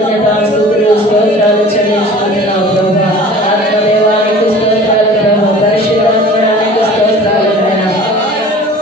స్తోత్రాలు చెల్లించుకుంటున్నావు ప్రభా. ఆత్మదేవానికి స్తోత్రాలు ప్రభా. పరిశుద్ధాత్మడానికి స్తోత్రాలు నాయనా.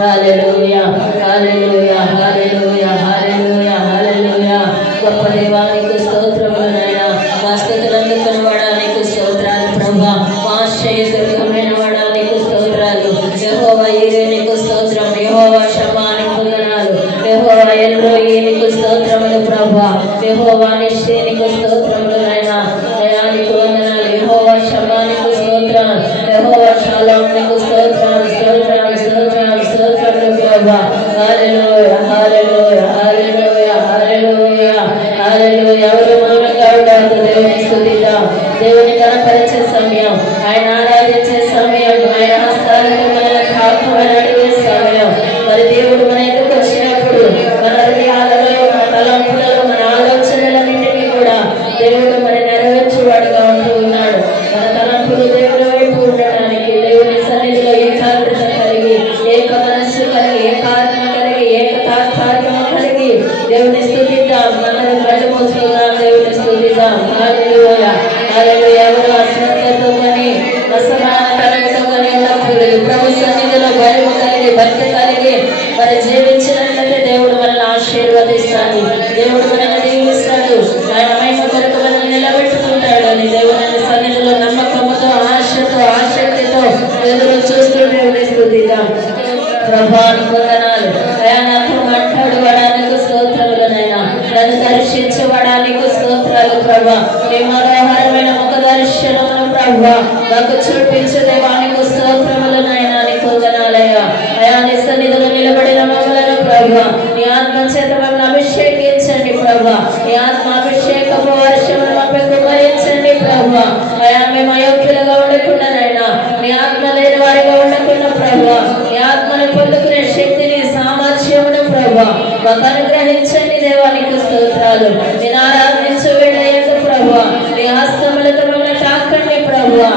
హల్లెలూయా హల్లెలూయా హల్లెలూయా హల్లెలూయా హల్లెలూయా. గొప్ప దేవానికి స్తోత్రములు నాయనా. మా స్తుతులను కొనవడానికి స్తోత్రాలు ప్రభా. మా ఆశ్రయదుర్గమైన వాడానికి స్తోత్రాలు. యెహోవా యీరే నీకు స్తోత్రం. యెహోవా షమ్మా నీకు వందనాలు. యెహోవా ఎల్రోయి నీకు స్తోత్రములు ప్రభా. యెహోవా నిశ్చే నీకు స్తోత్రములు నాయనా. దయానికి వందనాలు. యెహోవా షమ్మా నీకు స్తోత్రం. యెహోవా షాలోమ్ నీకు స్తోత్రం స్తోత్రం స్తోత్రం స్తోత్రములు ప్రభా. హల్లెలూయా హల్లెలూయా హల్లెలూయా హల్లెలూయా హల్లెలూయా. ఎవరు మౌనంగా ఉండవద్దు. దేవుని స్తుతిద్దాం. దేవుని కనపరిచే సమయం, ఆయన ఆరాధించే సమయం, ఆయన హస్తాలకు మనల్ని తాకమని అడిగే సమయం. మరి దేవుడు మన ఎదుకు వచ్చినప్పుడు మన హృదయాలలో, మన తలంపులలో, మన ఆలోచనలన్నింటినీ కూడా దేవుడు మరి నెరవేర్చువాడుగా ఉంటూ ఉన్నాడు. మన తలంపులు దేవుని వైపు ఉండడానికి, దేవుని సన్నిధిలో ఏకాగ్రత కలిగి, ఏక మనస్సు కలిగి, ఏకాత్మ కలిగి, ఏకతాత్పర్యం కలిగి దేవుని స్తుతిద్దాం. మనల్ని కళ్ళు మూసుకుందాం, దేవుని స్తుతిద్దాం. హల్లెలూయా హల్లెలూయా. ఎవరు అశ్రద్ధతో కానీ అసమానతలతో కానీ ఉన్నప్పుడు ప్రభు సన్నిధిలో భయం కలిగి, భక్తి కలిగి మరి జీవించినట్లయితే దేవుడు మనల్ని ఆశీర్వదిస్తాడు. దేవుడు మనల్ని దీవిస్తాడు. ఆయన మహిమ కొరకు మనల్ని నిలబెట్టుకుంటాడు అని దేవుని సన్నిధిలో నమ్మకంతో, ఆశతో, ఆసక్తితో ఎదురు చూస్తూ దేవుని స్తుతిద్దాం. ప్రభానికి వందనాలు. ఆయన నాతో మాట్లాడడానికి స్తోత్రములనైనా, నన్ను దర్శించబడానికి స్తోత్రాలు ప్రభా. నీ మనోహరమైన ముఖ దర్శనములు ప్రభా నాకు చూపించే దేవానికి స్తోత్రములనైనా, నీకు వందనాలయ్యా. అయా నీ సన్నిధిలో నిలబడిన మమ్మలను ప్రభా నీ ఆత్మ చేత మమ్మల్ని అభిషేకించండి ప్రభా. నీ ఆత్మ అభిషేకపు వర్షమును మాపై కుమ్మరించండి ప్రభా. అయా మేము అయోగ్యులుగా ఉండకుండానైనా, నీ ఆత్మ లేని వారిగా ఉండకుండా ప్రభా, నీ ఆత్మను పొందుకునే శక్తిని, సామర్థ్యమును ప్రభా మాకు అనుగ్రహించండి. దేవానికి స్తోత్రాలు. నేను ఆరాధించు వేళయందు ప్రభా నీ హస్తములతో మమ్మల్ని తాకండి ప్రభా.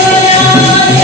Hallelujah.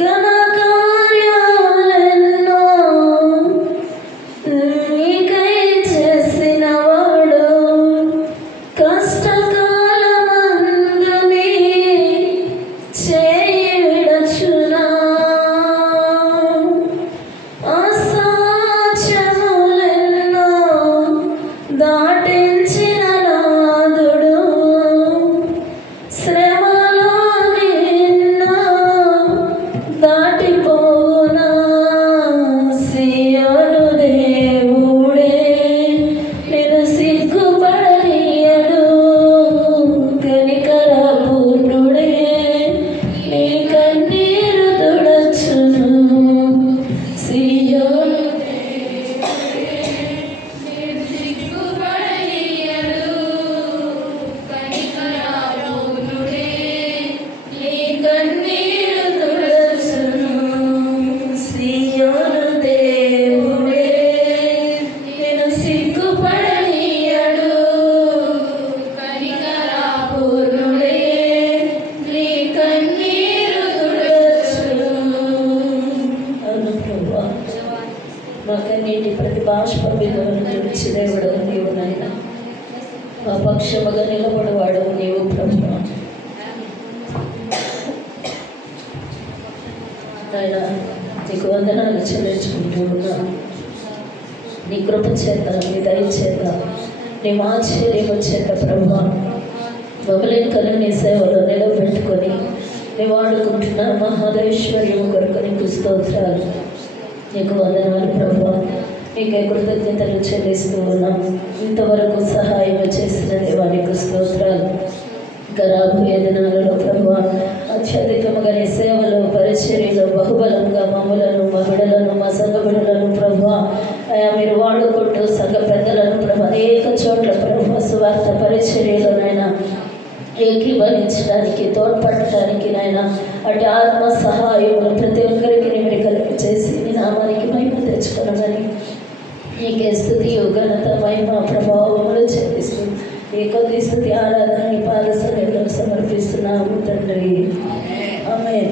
ఘన కార్య ప్రభా. మాకన్నిటి ప్రతి బాష్ప విలువను గురించి దేవుడు నీవు నాయన. మా పక్షముగా నిలబడివాడు నీవు ప్రభా. ఆయన నీకు వందనాలు చెల్లించుకుంటూ ఉన్నాను. నీ కృప చేత, నీ దయ చేత, నీ ఆశ్చర్యము చేత ప్రభా మమ్మల్ని నీ సేవలో నిలబెట్టుకొని నీ వాడుకుంటున్న మహాదేశ్వర్యము కొరకు నీకు స్తోత్రాలు, నీకు వందనాలు ప్రభా. నీకే కృతజ్ఞతలు చెల్లిస్తూ ఉన్నాం. ఇంతవరకు సహాయం చేసిన దేవా నీకు స్తోత్రాలు. ఇంకా రాబోయే దినాలలో ప్రభా అత్యధికముగా నీ సేవలో పరిచర్యలో బహుబలంగా మమ్మలను మా బిడలను మా సంఘ బిడలను ప్రభా అయా మీరు వాడుకుంటూ సంఘ పెద్దలను ప్రభా అనేక చోట్ల ప్రభా సువార్త పరిచర్యలోనైనా ఏకీభవించడానికి తోడ్పడటానికి నాయన అటు ఆత్మ సహాయములు ప్రతి ఒక్కరికి మీరు కలిపి చేసి నీ నామానికి మహిమ తెచ్చుకోనని నీకే స్తుతి ఘనత మహిమ ప్రభావములు చెల్లిస్తూ ఈ కొద్ది స్తుతి ఆరాధన నీ పాద సన్నిధిలో సమర్పిస్తున్నాము తండ్రి. ఆమేన్.